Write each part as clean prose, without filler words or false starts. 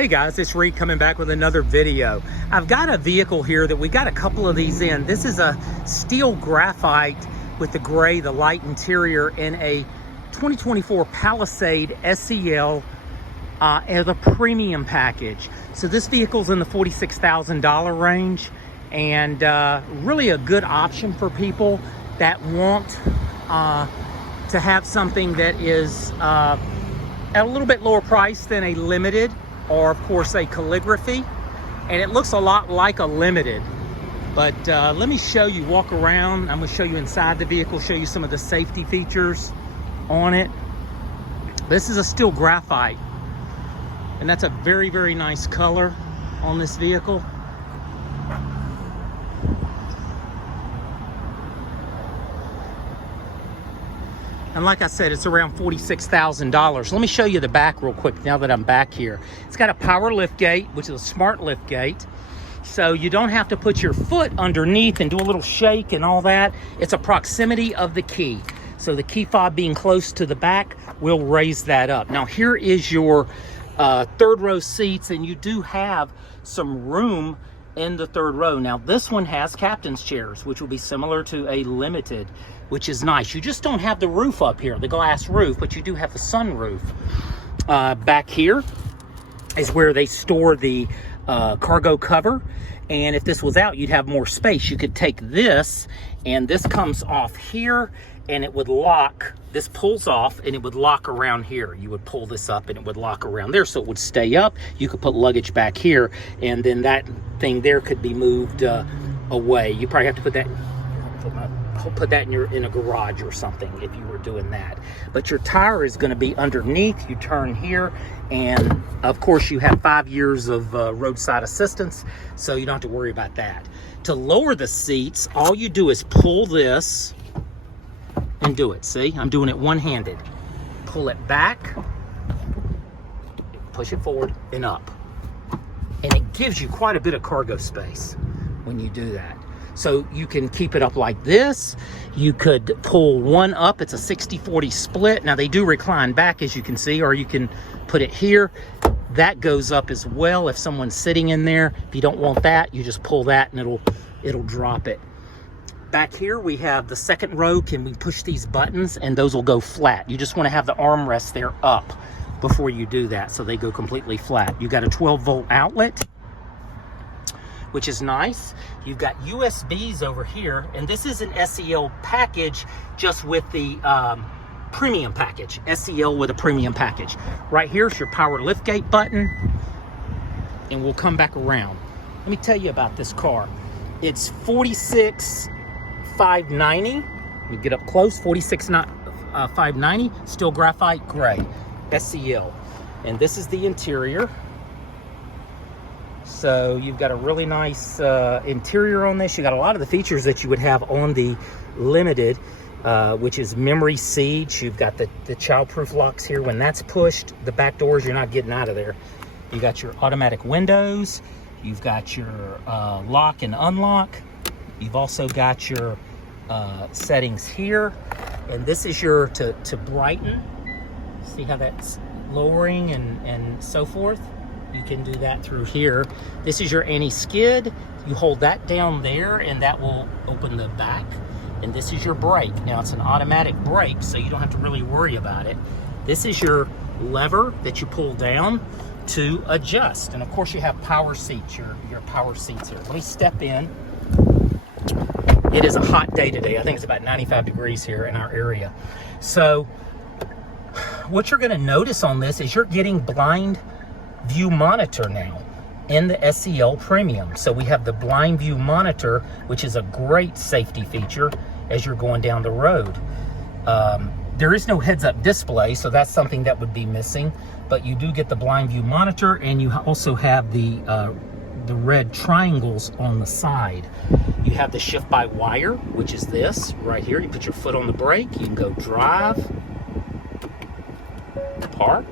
Hey guys, it's Reed coming back with another video. I've got a vehicle here that we got a couple of these in. This is a steel graphite with the gray, the light interior in a 2024 Palisade SEL as a premium package. So this vehicle's in the $46,000 range and really a good option for people that want to have something that is at a little bit lower price than a limited, or of course a calligraphy, and it looks a lot like a limited. But let me show you, walk around. I'm gonna show you inside the vehicle, show you some of the safety features on it. This is a steel graphite, and that's a very, very nice color on this vehicle. And like I said, it's around $46,000. Let me show you the back real quick now that I'm back here. It's got a power lift gate, which is a smart lift gate. So you don't have to put your foot underneath and do a little shake and all that. It's a proximity of the key. So the key fob being close to the back will raise that up. Now here is your third row seats, and you do have some room in the third row. Now this one has captain's chairs, which will be similar to a limited, which is nice. You just don't have the roof up here, the glass roof, but you do have the sunroof. Back here is where they store the cargo cover. And if this was out, you'd have more space. You could take this, and this comes off here, and it would lock. This pulls off, and it would lock around here. You would pull this up, and it would lock around there, so it would stay up. You could put luggage back here, and then that thing there could be moved away. You probably have to put that in a garage or something if you were doing that. But your tire is going to be underneath. You turn here, and of course you have 5 years of roadside assistance, so you don't have to worry about that. To lower the seats, all you do is pull this and do it. See, I'm doing it one-handed. Pull it back, push it forward and up, and it gives you quite a bit of cargo space when you do that. So you can keep it up like this. You could pull one up. It's a 60-40 split. Now they do recline back, as you can see, or you can put it here. That goes up as well if someone's sitting in there. If you don't want that, you just pull that and it'll drop it. Back here we have the second row. Can we push these buttons, and those will go flat. You just want to have the armrest there up before you do that, so they go completely flat. You got a 12-volt outlet, which is nice. You've got USBs over here, and this is an SEL package just with the premium package. SEL with a premium package. Right here's your power liftgate button, and we'll come back around. Let me tell you about this car. It's $46,590. Let me get up close. $46,590. Steel graphite gray, SEL, and this is the interior. So you've got a really nice interior on this. You got a lot of the features that you would have on the limited, which is memory seats. You've got the child-proof locks here. When that's pushed, the back doors, you're not getting out of there. You got your automatic windows. You've got your lock and unlock. You've also got your settings here. And this is your to brighten. See how that's lowering and so forth? You can do that through here. This is your anti-skid. You hold that down there, and that will open the back. And this is your brake. Now it's an automatic brake, so you don't have to really worry about it. This is your lever that you pull down to adjust. And of course you have power seats, your power seats here. Let me step in. It is a hot day today. I think it's about 95 degrees here in our area. So what you're gonna notice on this is you're getting blind view monitor now in the SEL Premium. So we have the blind view monitor, which is a great safety feature as you're going down the road. There is no heads-up display, so that's something that would be missing, but you do get the blind view monitor, and you also have the red triangles on the side. You have the shift by wire, which is this right here. You put your foot on the brake, you can go drive, park.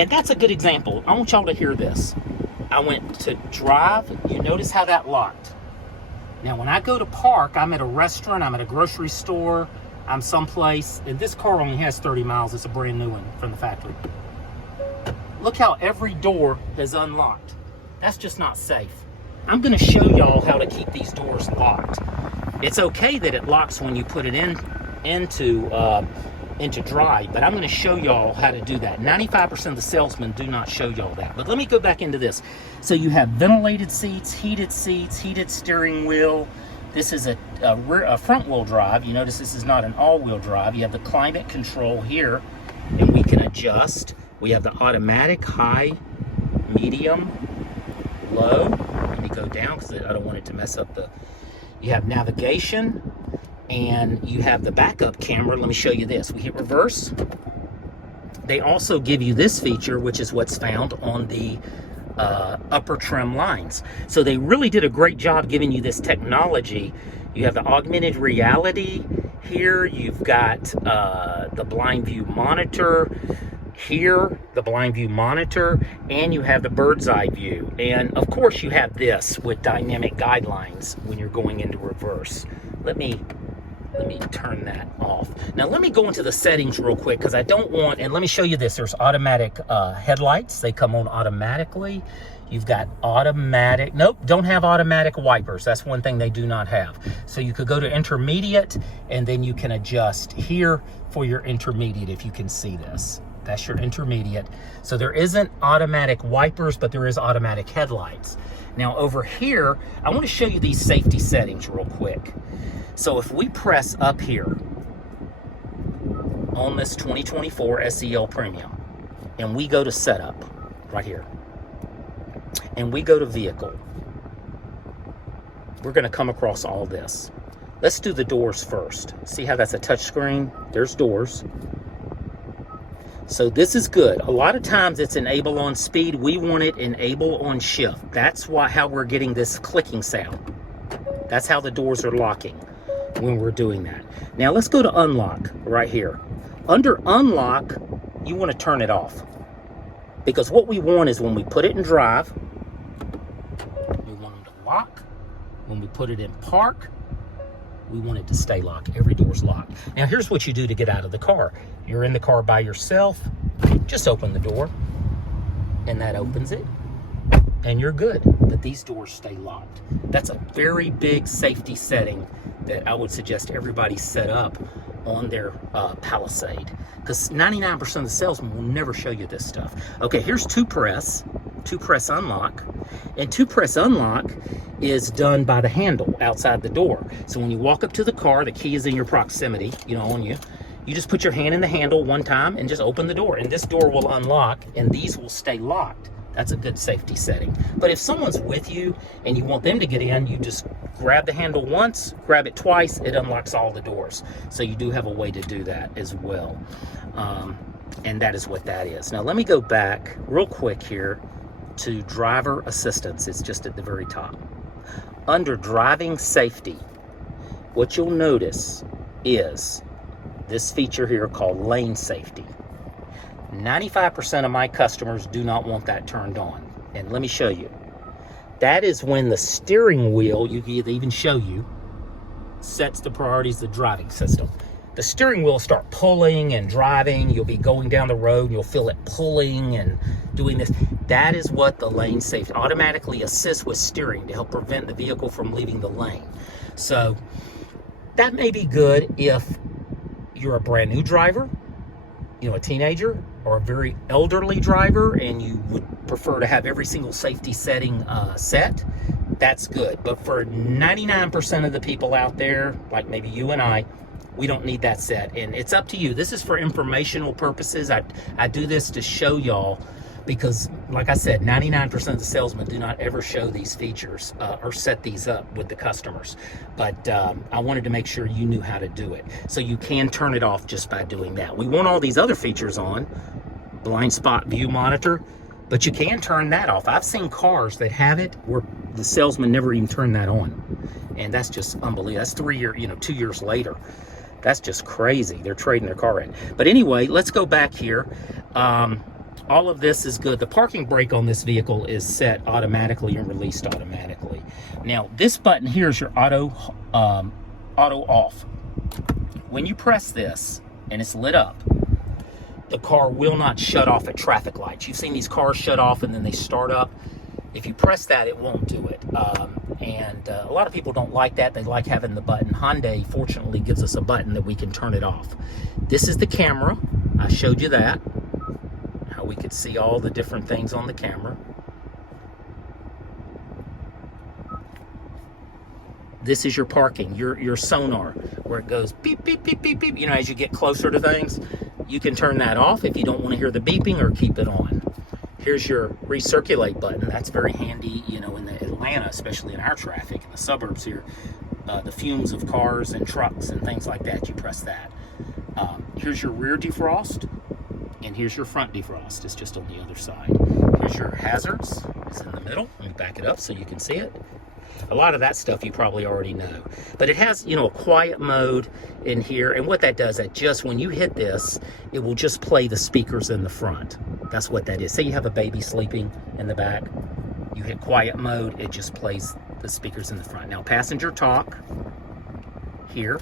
And that's a good example. I want y'all to hear this. I went to drive. You notice how that locked. Now, when I go to park, I'm at a restaurant, I'm at a grocery store, I'm someplace, and this car only has 30 miles. It's a brand new one from the factory. Look how every door is unlocked. That's just not safe. I'm gonna show y'all how to keep these doors locked. It's okay that it locks when you put it into drive, but I'm gonna show y'all how to do that. 95% of the salesmen do not show y'all that. But let me go back into this. So you have ventilated seats, heated steering wheel. This is a front wheel drive. You notice this is not an all-wheel drive. You have the climate control here, and we can adjust. We have the automatic high, medium, low. Let me go down because I don't want it to mess up the... You have navigation, and you have the backup camera. Let me show you this. We hit reverse. They also give you this feature, which is what's found on the upper trim lines. So they really did a great job giving you this technology. You have the augmented reality here. You've got the blind view monitor here, the blind view monitor, and you have the bird's eye view. And of course you have this with dynamic guidelines when you're going into reverse. Let me turn that off. Now let me go into the settings real quick because I don't want, and let me show you this. There's automatic headlights. They come on automatically. You've got automatic, nope, don't have automatic wipers. That's one thing they do not have. So you could go to intermediate, and then you can adjust here for your intermediate if you can see this. That's your intermediate. So there isn't automatic wipers, but there is automatic headlights. Now over here, I want to show you these safety settings real quick. So if we press up here on this 2024 SEL Premium, and we go to setup right here, and we go to vehicle, we're going to come across all this. Let's do the doors first. See how that's a touch screen? There's doors. So this is good. A lot of times it's enable on speed. We want it enable on shift. That's how we're getting this clicking sound. That's how the doors are locking when we're doing that. Now let's go to unlock right here. Under unlock, you want to turn it off. Because what we want is when we put it in drive, we want them to lock. When we put it in park, we want it to stay locked. Every door's locked. Now here's what you do to get out of the car. You're in the car by yourself, just open the door, and that opens it, and you're good. But these doors stay locked. That's a very big safety setting that I would suggest everybody set up on their Palisade, because 99% of the salesmen will never show you this stuff. Okay, here's two press unlock, and two press unlock is done by the handle outside the door. So when you walk up to the car, the key is in your proximity, on you. You just put your hand in the handle one time and just open the door, and this door will unlock, and these will stay locked. That's a good safety setting. But if someone's with you and you want them to get in, you just grab the handle once, grab it twice, it unlocks all the doors. So you do have a way to do that as well. And that is what that is. Now let me go back real quick here to driver assistance. It's just at the very top. Under driving safety, what you'll notice is this feature here called lane safety. 95% of my customers do not want that turned on. And let me show you. That is when the steering wheel, you can even show you, sets the priorities of the driving system. The steering wheel will start pulling and driving. You'll be going down the road and you'll feel it pulling and doing this. That is what the lane safety automatically assists with steering to help prevent the vehicle from leaving the lane. So that may be good if you're a brand new driver, a teenager, or a very elderly driver, and you would prefer to have every single safety setting set. That's good. But for 99% of the people out there, like maybe you and I, we don't need that set, and it's up to you. This is for informational purposes. I do this to show y'all, because like I said, 99% of the salesmen do not ever show these features or set these up with the customers. But I wanted to make sure you knew how to do it. So you can turn it off just by doing that. We want all these other features on, blind spot view monitor, but you can turn that off. I've seen cars that have it where the salesman never even turned that on. And that's just unbelievable. That's 2 years later. That's just crazy. They're trading their car in. But anyway, let's go back here. All of this is good. The parking brake on this vehicle is set automatically and released automatically. Now, this button here is your auto off. When you press this and it's lit up, the car will not shut off at traffic lights. You've seen these cars shut off and then they start up. If you press that, it won't do it. A lot of people don't like that. They like having the button. Hyundai, fortunately, gives us a button that we can turn it off. This is the camera. I showed you that, how we could see all the different things on the camera. This is your parking, your sonar, where it goes beep, beep, beep, beep, beep. You know, as you get closer to things, you can turn that off if you don't want to hear the beeping, or keep it on. Here's your recirculate button. That's very handy, you know, in the Atlanta, especially in our traffic, in the suburbs here. The fumes of cars and trucks and things like that, you press that. Here's your rear defrost, and here's your front defrost. It's just on the other side. Here's your hazards. It's in the middle. Let me back it up so you can see it. A lot of that stuff you probably already know. But it has, you know, a quiet mode in here. And what that does, that just when you hit this, it will just play the speakers in the front. That's what that is. Say you have a baby sleeping in the back. You hit quiet mode, it just plays the speakers in the front. Now, passenger talk here.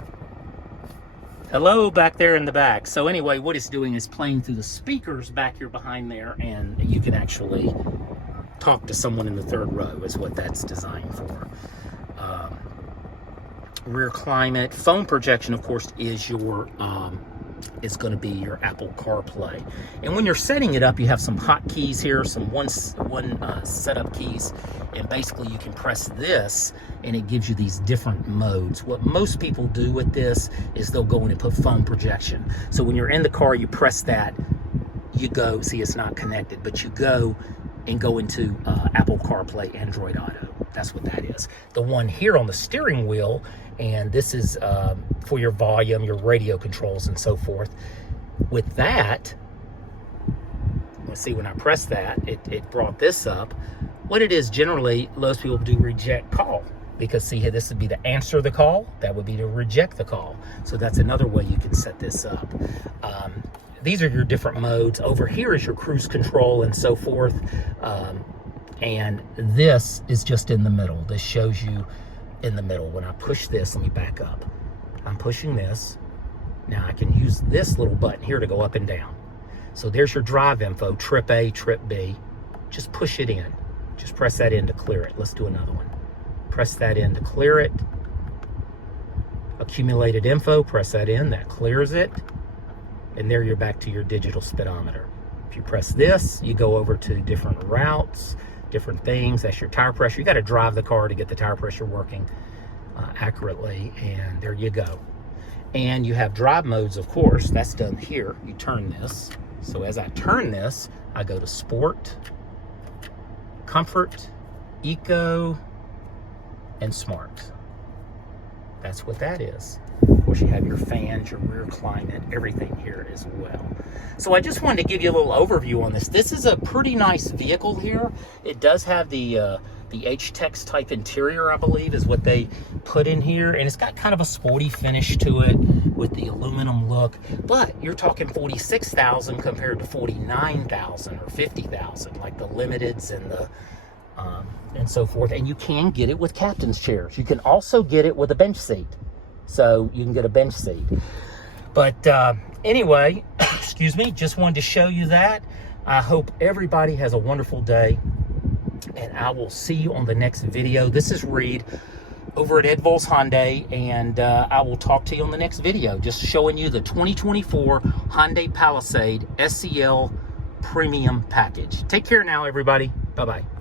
Hello back there in the back. So anyway, what it's doing is playing through the speakers back here behind there, and you can actually talk to someone in the third row is what that's designed for. Rear climate, phone projection, of course, is your is going to be your Apple CarPlay. And when you're setting it up, you have some hotkeys here, some one setup keys, and basically you can press this and it gives you these different modes. What most people do with this is they'll go in and put phone projection. So when you're in the car, you press that, you go, see it's not connected, but you go into Apple CarPlay, Android Auto. That's what that is. The one here on the steering wheel, and this is for your volume, your radio controls, and so forth. With that, let's see, when I press that, it brought this up. What it is, generally, most people do reject call, because see here, this would be to answer the call, that would be to reject the call. So that's another way you can set this up. These are your different modes. Over here is your cruise control and so forth. And this is just in the middle. This shows you in the middle. When I push this, let me back up. I'm pushing this. Now I can use this little button here to go up and down. So there's your drive info, trip A, trip B. Just push it in. Just press that in to clear it. Let's do another one. Press that in to clear it. Accumulated info, press that in, that clears it. And there you're back to your digital speedometer. If you press this, you go over to different routes, different things. That's your tire pressure. You got to drive the car to get the tire pressure working accurately, and there you go. And you have drive modes, of course. That's done here. You turn this. So as I turn this, I go to Sport, Comfort, Eco, and Smart. That's what that is. Of course, you have your fans, your rear climate, everything here as well. So I just wanted to give you a little overview on this. This is a pretty nice vehicle here. It does have the H-Tex type interior, I believe, is what they put in here. And it's got kind of a sporty finish to it with the aluminum look. But you're talking $46,000 compared to $49,000 or $50,000, like the limiteds and the and so forth. And you can get it with captain's chairs. You can also get it with a bench seat. So you can get a bench seat. But anyway, excuse me, just wanted to show you that. I hope everybody has a wonderful day, and I will see you on the next video. This is Reed over at Ed Volz Hyundai, and I will talk to you on the next video, just showing you the 2024 Hyundai Palisade SEL Premium Package. Take care now, everybody. Bye-bye.